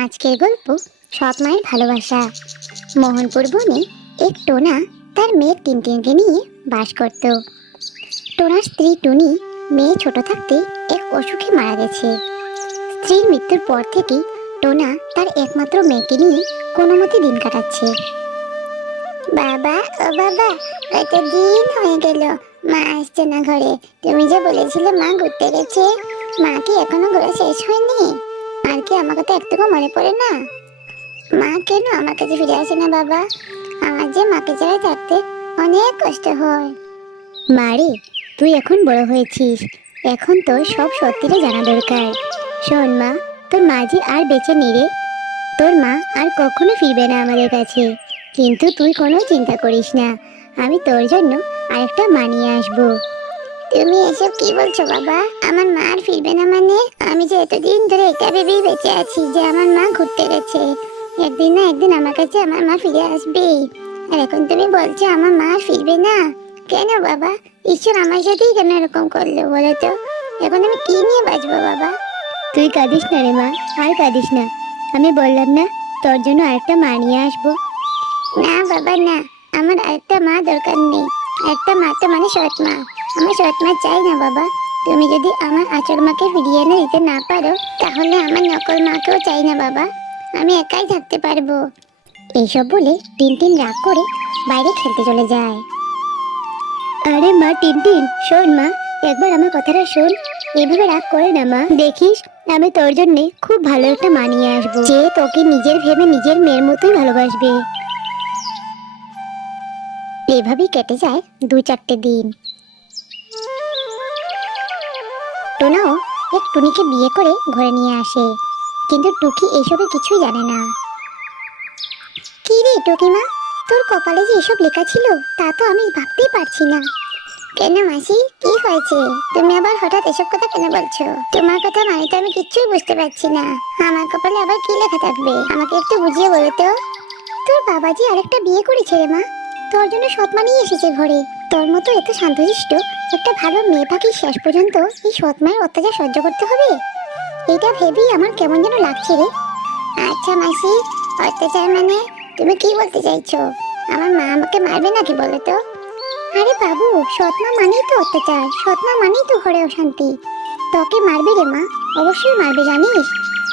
আজকের গল্প সৎ মায়ের ভালোবাসা। মোহনপুর বনে এক টোনা তার মেয়ে টিনটিনকে নিয়ে বাস করত। টোনার স্ত্রী টুনি মেয়ে ছোট থাকতে এক অসুখে মারা গেছে। স্ত্রীর মৃত্যুর পর থেকেই টোনা তার একমাত্র মেয়েকে নিয়ে কোনো মতে দিন কাটাচ্ছে। বাবা, ও বাবা কত দিন হয়ে গেল, মা আসছে না ঘরে। তুমি যে বলেছিলে মা ঘুরতে গেছে, মা কি এখনও ঘোরা শেষ হয়নি? আর কি, আমার কথা একটুকু মনে পড়ে না? মা কেন আমার কাছে ফিরে আসে না বাবা? আমার যে মাকে ছাড়া থাকতে অনেক কষ্ট হয়। মারে তুই এখন বড় হয়েছিস। এখন তো সব সত্যিটা জানা দরকার। শোন মা, তোর মা যে আর বেঁচে নেই রে। তোর মা আর কখনো ফিরবে না আমাদের কাছে। কিন্তু তুই কোনো চিন্তা করিস না। আমি তোর জন্য আরেকটা মা নিয়ে আসব। তুমি এসব কি বলছো বাবা? আমার মা আর ফিরবে না মানে? আমি যে এতদিন ধরে এটা ভেবেই বেঁচে আছি যে আমার মা ঘুরতে গেছে। একদিন না একদিন আমার কাছে আমার মা ফিরে আসবে। আর এখন তুমি বলছো আমার মা ফিরবে না? কেন বাবা? ঈশ্বর আমার সাথেই কেন এরকম করল বলো তো? এখন আমি কি নিয়ে বাঁচবো বাবা? তুই কাঁদিস না রে মা আর কাঁদিস না। আমি বললাম না তোর জন্য আরেকটা মা নিয়ে আসব। না বাবা না। আমার আরেকটা মা দরকার নেই। একটা মা তো মানে সৎ মা। আমার সৎ মা চাই না, বাবা। তুমি যদি আমার আচর মাকে ফিরিয়ে এনে দিতে না পারো, তাহলে আমার নকল মাকেও চাই না, বাবা। আমি একাই থাকতে পারব। এইসব বলে টিনটিন রাগ করে বাইরে খেলতে চলে যায়। আরে মা টিনটিন শোন মা, একবার আমার কথাটা শোন। এভাবে রাগ করে না মা। দেখিস, আমি তোর জন্য খুব ভালো একটা মা নিয়ে আসব। যে তোকে নিজের ভেবে নিজের মেয়ের মতোই ভালোবাসবে। এভাবেই কেটে যায় দু চারটে দিন। টোনাও এক টুনিকে বিয়ে করে ঘরে নিয়ে আসে, কিন্তু টুকি এইসবে কিছুই জানে না। কি রে টুকিমা, তোর কপালে যে এসব লেখা ছিল, তা তো আমি ভাবতেই পারছি না। কেন মাসি, কি হয়েছে? তুমি আবার হঠাৎ এসব কথা কেন বলছো? তোমার কথা মানে তো আমি কিচ্ছুই বুঝতে পারছি না। আমার কপালে আবার কি লেখা থাকবে? আমাকে একটু বুঝিয়ে বলো তো। তোর বাবাজি আরেকটা বিয়ে করেছে রে মা। তোর জন্য সৎ মানিয়ে এসেছে ঘরে। তোর মতো এত শান্তশিষ্ট, একটা ভালো মেয়ে পাখি শেষ পর্যন্ত এই সৎ মায়ের অত্যাচার সহ্য করতে হবে? এটা ভেবেই আমার কেমন যেন লাগছে রে। আচ্ছা মাসি, অত্যাচার মানে তুমি কি বলতে চাইছো? আমার মা আমাকে মারবে নাকি বলো তো? আরে বাবু, সৎ মা মানেই তো অত্যাচার, সৎ মা মানেই তো ঘরে অশান্তি। তোকে মারবে রে মা, অবশ্যই মারবে, জানিস?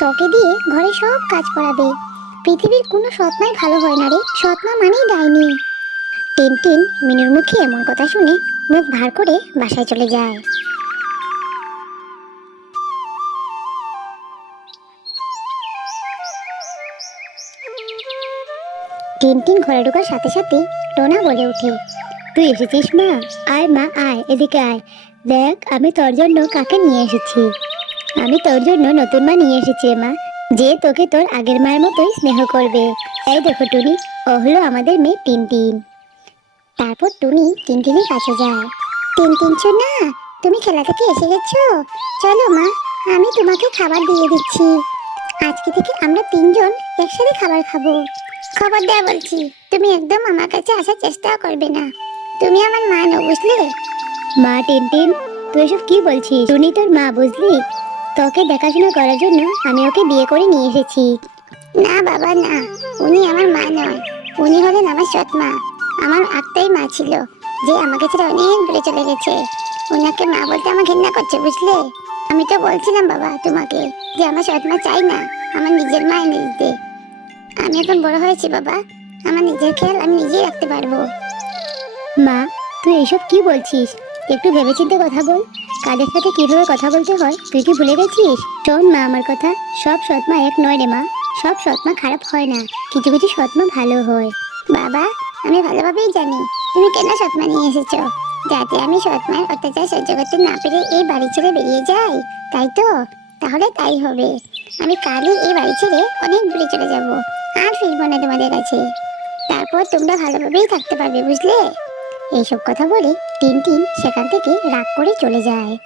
তোকে দিয়ে ঘরে সব কাজ করাবে। পৃথিবীর কোনো সৎ মাই ভালো হয় না রে, সৎ মা মানেই ডাইনি টিনটিন মিনুর মুখে এমন কথা শুনে মুখ ভার করে বাসায় চলে যায়। টিনটিন ঘরে ঢোকার সাথে সাথে টোনা বলে ওঠে, তুই এসেছিস মা? আয় মা, আয়, এদিকে আয়। দেখ, আমি তোর জন্য কাকে নিয়ে এসেছি। আমি তোর জন্য নতুন মা নিয়ে এসেছি মা, যে তোকে তোর আগের মায়ের মতোই স্নেহ করবে। এই দেখো টুনি, ও হলো আমাদের মেয়ে টিনটিন তারপর টুনি টিনটিনের কাছে যায়। টিনটিন না তুমি খেলা থেকে এসে গেছো? চলো মা আমি তোমাকে খাবার দিয়ে দিচ্ছি। আজকে থেকে আমরা তিনজন একসাথে খাবার খাব। খবর দেয়া বলছি তুমি একদম আমার কাছে আসার চেষ্টাও করবে না। তুমি আমার মা নও বুঝলে? মা টিনটিন তুই এসব কি বলছিস? টুনি তোর মা বুঝলি? তোকে দেখাশোনা করার জন্য আমি ওকে বিয়ে করে নিয়ে এসেছি। না বাবা না। উনি আমার মা নয়। উনি হলেন আমার সৎ মা। আমার একটাই মা ছিল, যে আমাকে ছেড়ে অনেক দূরে চলে গেছে। ওনাকে মা বলতে আমার ঘৃণা করছে, বুঝলে? আমি তো বলছিলাম, বাবা, তোমাকে যে আমার সৎ মা চাই না, আমার নিজের মা এনে দিতে। আমি এখন বড় হয়েছি, বাবা। আমার নিজের খেয়াল আমি নিজেই রাখতে পারব। মা, তুই এইসব কি বলছিস? একটু ভেবেচিন্তে কথা বল। কাদের সাথে কীভাবে কথা বলতে হয়, তুই কি ভুলে গেছিস? শোন মা, আমার কথা, সব সৎমা এক নয় রে মা। সব সৎমা খারাপ হয় না, কিছু কিছু সৎমা ভালো হয়। বাবা আমি ভালোভাবেই জানি। তুমি কেন সৎমা নিয়ে এসেছ? যাতে আমি সৎমার অত্যাচার সহ্য করতে না পেরে এই বাড়ি ছেড়ে বেরিয়ে যাই, তাই তো? তাহলে তাই হবে। আমি কালই এই বাড়ি ছেড়ে অনেক দূরে চলে যাব। আর ফিরবো না তোমাদের কাছে। তারপর তোমরা ভালোভাবেই থাকতে পারবে, বুঝলে? এইসব কথা বলে টিনটিন সেখান থেকে রাগ করে চলে যায়।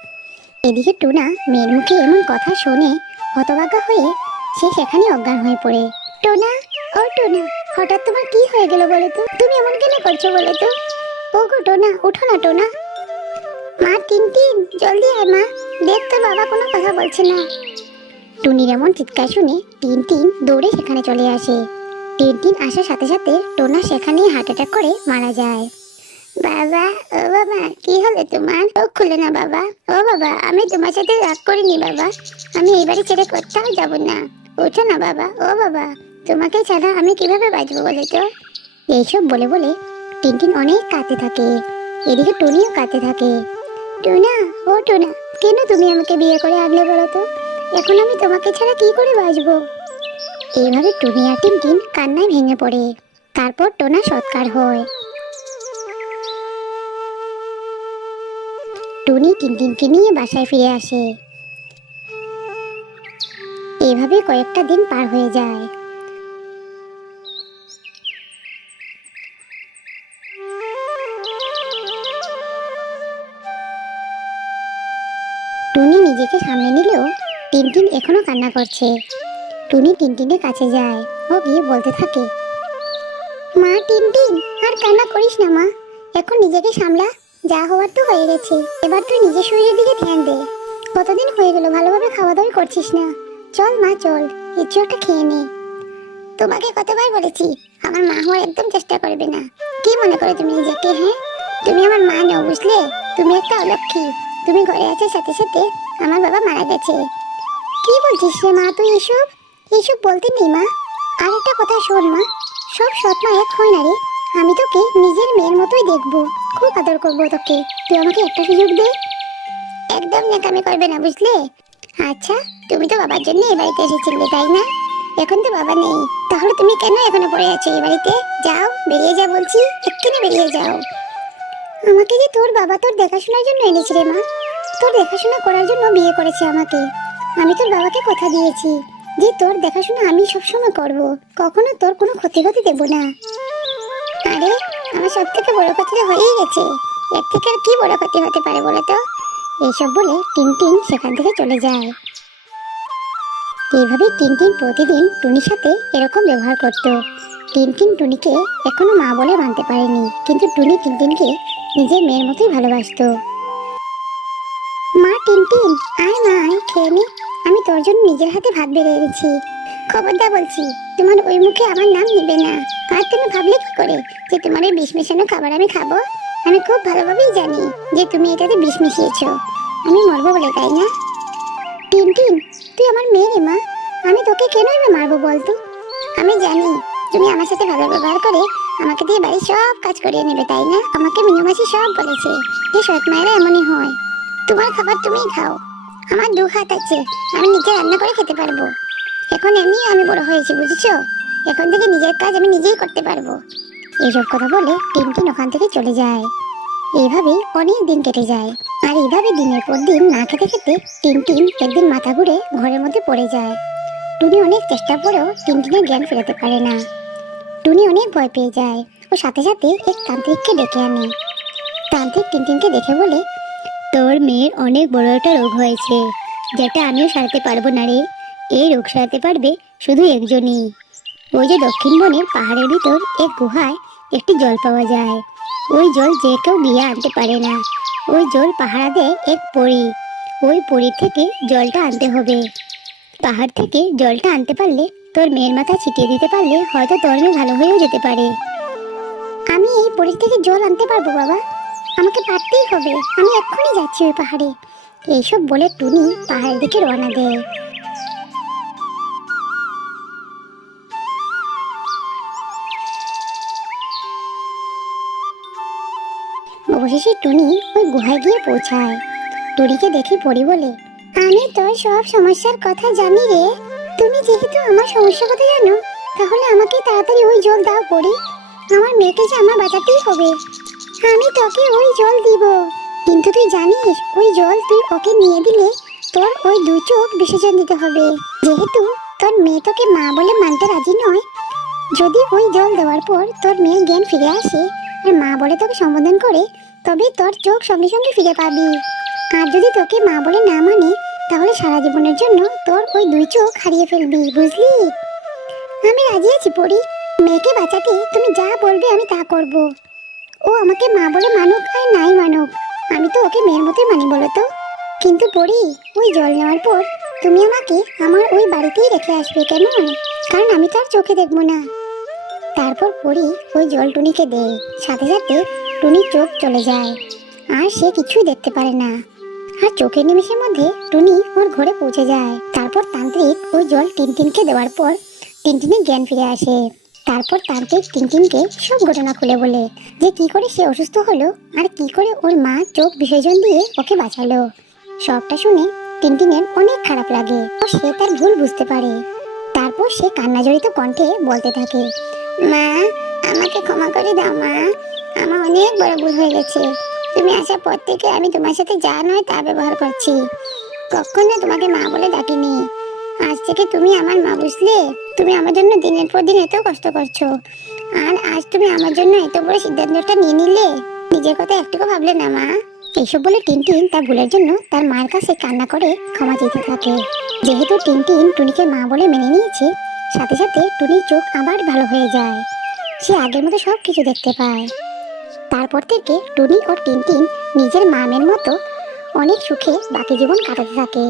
এদিকে টুনা মেয়ের মুখে এমন কথা শুনে হতবাগা হয়ে সে সেখানে অজ্ঞান হয়ে পড়ে। টোনা, ও টোনা। হঠাৎ তোমার কি হয়ে গেল বলো তো? তুমি এমন কেন করছ বলো তো? ও গো টোনা, ওঠো না টোনা। মা টিনটিন জলদি আয় মা। দেখ তোর বাবা কোনো কথা বলছে না। টুনির এমন চিৎকার শুনে টিন টিন দৌড়ে সেখানে চলে আসে। টিন টিন আসার সাথে সাথে টোনা সেখানেই হার্ট অ্যাটাক করে মারা যায়। বাবা, ও বাবা, কি হলো তোমার? ও খুলে না বাবা। ও বাবা, আমি তোমার সাথে রাগ করিনি বাবা। আমি এই বাড়ি ছেড়ে কোথাও যাব না। ওঠো না বাবা, ও বাবা। তোমাকে ছাড়া আমি কীভাবে বাঁচবো বলো তো? এইসব বলে বলে টিনটিন অনেক কাঁদতে থাকে। এদিকে টুনিও কাঁদতে থাকে। টোনা, ও টোনা, কেন তুমি আমাকে বিয়ে করে আনলে বলো তো? এখন আমি তোমাকে ছাড়া কি করে বাঁচবো? এইভাবে টুনি আর টিনটিন কান্নায় ভেঙে পড়ে। তারপর টোনা সৎকার হয়। টুনি টিনটিনকে নিয়ে বাসায় ফিরে আসে। এভাবে কয়েকটা দিন পার হয়ে যায়। নিজেকে সামনে নিলেও টিনটিন এখনও কান্না করছে। টুনি টিনটিনের কাছে যায় ও গিয়ে বলতে থাকে, মা, টিনটিন, আর কান্না করিস না, মা। এখন নিজেকে সামলা, যা হওয়ার তো হয়ে গেছে। এবার তুই নিজের শরীরের দিকে ধ্যান দে। কতদিন হয়ে গেল ভালোভাবে খাওয়া দাওয়া করছিস না? চল, মা, চল, কিছু একটা খেয়ে নে। তোমাকে কতবার বলেছি, আমার মা হওয়ার একদম চেষ্টা করবে না। কি মনে করো তুমি নিজেকে হ্যাঁ? তুমি আমার মা নও, বুঝলে? তুমি একটা অলক্ষী। তুমি ঘরে আসার সাথে সাথে আমার বাবা মারা গেছে। কি বলছিস রে মা তুই এসব? এসব বলতে নেই মা। আর একটা কথা শোন মা, সব মা এক হয় না রে। আমি তোকে নিজের মেয়ের মতোই দেখব, খুব আদর করব তোকে। তুই আমাকে একটা সুযোগ দে। একদম নেকামি করবে না, বুঝলে? আচ্ছা তুমি তো বাবার জন্য এই বাড়িতে এসেছিলে, তাই না? এখন তো বাবা নেই। তাহলে তুমি কেন এখানে পড়ে আছো এই বাড়িতে? যাও, বেরিয়ে যা বলছি, এক্ষুনি বেরিয়ে যাও। আমাকে যে তোর বাবা তোর দেখাশোনার জন্য এনেছিলে মা। তোর দেখাশোনা করার জন্য বিয়ে করেছে আমাকে। আমি তোর বাবাকে কথা দিয়েছি যে তোর দেখাশোনা আমি সবসময় করব। কখনো তোর কোনো ক্ষতি ক্ষতি দেবো না। আরে, আমার সব থেকে বড় ক্ষতিটা হয়েই গেছে। এর থেকে আর কি বড় ক্ষতি হতে পারে বলো তো এইসব বলে টিনটিন সেখান থেকে চলে যায়। এইভাবে টিনটিন প্রতিদিন টুনির সাথে এরকম ব্যবহার করত। টিনটিন টুনিকে এখনও মা বলে মানতে পারেনি, কিন্তু টুনি টিনটিনকে নিজের মেয়ের মতোই ভালোবাসতো। টিনটিন আয় মা, আয়, খেয়ে নে। আমি তোর জন্য নিজের হাতে ভাত বেড়ে এনেছি। খবরদার বলছি, তোমার ওই মুখে আমার নাম নেবে না। আর তুমি ভাবলে কি করে যে তোমার ওই বিষ মেশানো খাবার আমি খাব? আমি খুব ভালোভাবেই জানি যে তুমি এটাতে বিষ মিশিয়েছ। আমি মরবো বলে, তাই না? টিনটিন তুই আমার মেয়ে রে মা। আমি তোকে কেন এবার মারবো বলতো? আমি জানি তুমি আমার সাথে ভালো ব্যবহার করে আমাকে দিয়ে বাড়ির সব কাজ করিয়ে নেবে, তাই না? আমাকে মিনুমাসি সব বলেছে যে সৎ মায়েরা এমনই হয়। তোমার খাবার তুমিই খাও। আমার দু হাত আছে, আমি নিজে রান্না করে খেতে পারব। এখন এমনি আমি বড় হয়েছি, বুঝেছ? এখন থেকে নিজের কাজ আমি নিজেই করতে পারব। এইসব কথা বলে টিনটিন ওখান থেকে চলে যায়। এইভাবে অনেক দিন কেটে যায়। আর এইভাবে দিনের পর দিন না খেতে খেতে টিনটিন একদিন মাথা ঘুরে ঘরের মধ্যে পড়ে যায়। টুনি অনেক চেষ্টা করেও টিনটিনের জ্ঞান ফেরাতে পারে না। টুনি অনেক ভয় পেয়ে যায় ও সাথে সাথে এক তান্ত্রিককে ডেকে আনে। তান্ত্রিক টিনটিনকে দেখে বলে তোর মেয়ের অনেক বড় একটা রোগ হয়েছে, যেটা আমিও সারাতে পারব না রে। এই রোগ সারাতে পারবে শুধু একজনই। ওই যে দক্ষিণ বনের পাহাড়ের ভিতর এক গুহায় একটি জল পাওয়া যায়। ওই জল যে কেউ বিয়ে আনতে পারে না। ওই জল পাহারা দেয় এক পরি। ওই পরী থেকে জলটা আনতে হবে। পাহাড় থেকে জলটা আনতে পারলে তোর মেয়ের মাথা ছিটিয়ে দিতে পারলে হয়তো তোর মেয়ে ভালো হয়েও যেতে পারে। আমি এই পরীর থেকে জল আনতে পারব বাবা। আমাকে পারতেই হবে। আমি এক্ষুনি যাচ্ছি ওই পাহাড়ে। এইসব বলে টুনি পাহাড়ের দিকে রওনা দেয়। অবশেষে টুনি ওই গুহায় গিয়ে পৌঁছায়। টুনিকে দেখে পড়ি বলে, আমি তোর সব সমস্যার কথা জানি রে। তুমি যেহেতু আমার সমস্যার কথা জানো, তাহলে আমাকে তাড়াতাড়ি ওই জল দাও পড়ি আমার মেয়েকে যে আমার বাঁচাতেই হবে। আমি তোকে ওই জল দিব। কিন্তু তুই জানিস, ওই জল তুই ওকে নিয়ে দিলে তোর ওই দু চোখ বিসর্জন দিতে হবে। যেহেতু তোর মেয়ে তোকে মা বলে মানতে রাজি নয়, যদি ওই জল দেওয়ার পর তোর মেয়ের জ্ঞান ফিরে আসে আর মা বলে তোকে সম্বোধন করে, তবে তোর চোখ সঙ্গে সঙ্গে ফিরে পাবি। আর যদি তোকে মা বলে না মানে তাহলে সারা জীবনের জন্য তোর ওই দুই চোখ হারিয়ে ফেলবি, বুঝলি? আমি রাজি আছি পড়ি। মেয়েকে বাঁচাতে তুমি যা বলবে আমি তা করব। ও আমাকে মা বলে মানুক আর নাই মানুক আমি তো ওকে মেয়ের মতোই মানি বলো তো। কিন্তু পড়ি, ওই জল নেওয়ার পর তুমি আমাকে আমার ওই বাড়িতেই রেখে আসবে কেমন? কারণ আমি তো আর চোখে দেখব না। তারপর পরি ওই জল টুনিকে দেয় সাথে সাথে টুনির চোখ চলে যায়। আর সে কিছুই দেখতে পারে না। আর চোখের নিমেষের মধ্যে টুনি ওর ঘরে পৌঁছে যায়। তারপর তান্ত্রিক ওই জল টিনটিনকে দেওয়ার পর টিনটিনের জ্ঞান ফিরে আসে। তারপর তান্ত্রিক টিনটিনকে সব ঘটনা খুলে বলে যে কি করে সে অসুস্থ হলো আর কি করে ওর মা চোখ বিসর্জন দিয়ে ওকে বাঁচালো। সবটা শুনে টিনটিনের অনেক খারাপ লাগে ও সে তার ভুল বুঝতে পারে। তারপর সে কান্নাজড়িত কণ্ঠে বলতে থাকে, মা, আমাকে ক্ষমা করে দাও মা, আমার অনেক বড় ভুল হয়ে গেছে। তুমি আসার পর থেকে আমি তোমার সাথে যা নয় তা ব্যবহার করছি। কখনো তোমাকে মা বলে ডাকিনি। আজ থেকে তুমি আমার মা বুঝলে? তুমি আমার জন্য দিনের পর দিন এত কষ্ট করছ। আর আজ তুমি আমার জন্য এত বড় সিদ্ধান্তটা নিয়ে নিলে? নিজের কথা একটুকু ভাবলে না, মা। এইসব বলে টিনটিন তার ভুলের জন্য তার মায়ের কাছে কান্না করে ক্ষমা চেতে থাকে যেহেতু টিনটিন টুনিকে মা বলে মেনে নিয়েছে, সাথে সাথে টুনির চোখ আবার ভালো হয়ে যায়। সে আগের মতো সব কিছু দেখতে পায়। তারপর থেকে টুনি ও টিনটিন নিজের মামের মতো অনেক সুখে বাকি জীবন কাটাতে থাকে।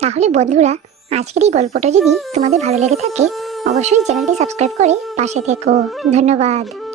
তাহলে বন্ধুরা, আজকের এই গল্পটা যদি তোমাদের ভালো লেগে থাকে অবশ্যই চ্যানেলটি সাবস্ক্রাইব করে পাশে থেকো। ধন্যবাদ।